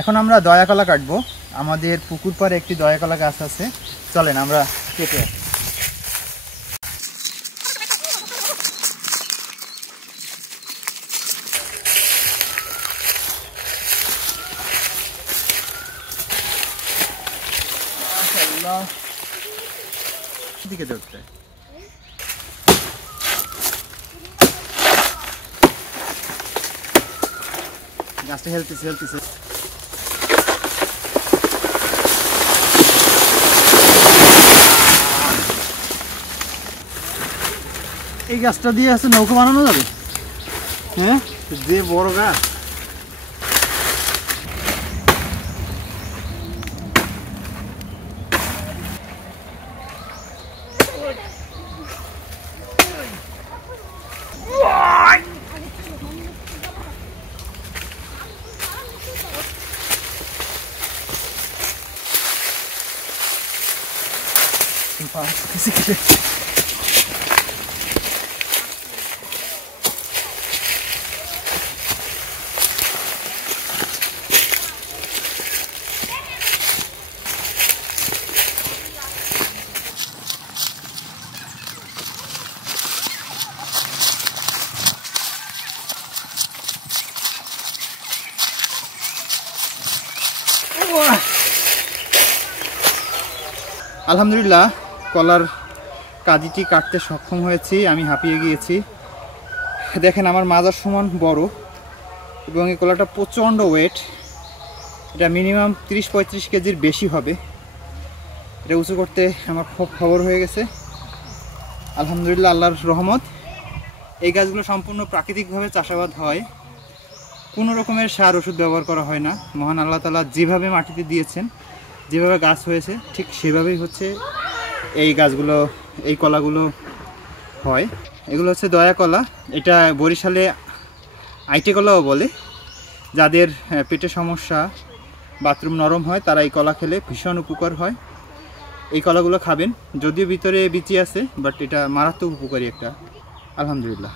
এখন আমরা দয়া কলা কাটবো। আমাদের পুকুর পাড়ে একটি দয়া কলা গাছ আছে, চলেন আমরা কেটে আসি। দিকে ধরতে গাছটা হেলতেছে হেলতেছে। এই গাছটা দিয়ে আছে নৌকা বানানো যাবে। হ্যাঁ, যে বড় গাছ। আলহামদুলিল্লাহ, কলার কাজিটি কাটতে সক্ষম হয়েছি। আমি হাঁপিয়ে গিয়েছি। দেখেন আমার মাজার সমান বড় এবং এই কলাটা প্রচণ্ড ওয়েট। এটা মিনিমাম 30-35 কেজির বেশি হবে। এটা উঁচু করতে আমার খুব খবর হয়ে গেছে। আলহামদুলিল্লাহ, আল্লাহর রহমত। এই গাছগুলো সম্পূর্ণ প্রাকৃতিকভাবে চাষাবাদ হয়, কোনো রকমের সার ওষুধ ব্যবহার করা হয় না। মহান আল্লাহ তাআলা যেভাবে মাটিতে দিয়েছেন, যেভাবে গাছ হয়েছে ঠিক সেভাবেই হচ্ছে এই গাছগুলো, এই কলাগুলো হয়। এগুলো হচ্ছে দয়া কলা। এটা বরিশালে আইটে কলাও বলে। যাদের পেটে সমস্যা, বাথরুম নরম হয়, তারা এই কলা খেলে ভীষণ উপকার হয়। এই কলাগুলো খাবেন, যদিও ভিতরে বিচি আছে, বাট এটা মারাত্মক উপকারী একটা। আলহামদুলিল্লাহ।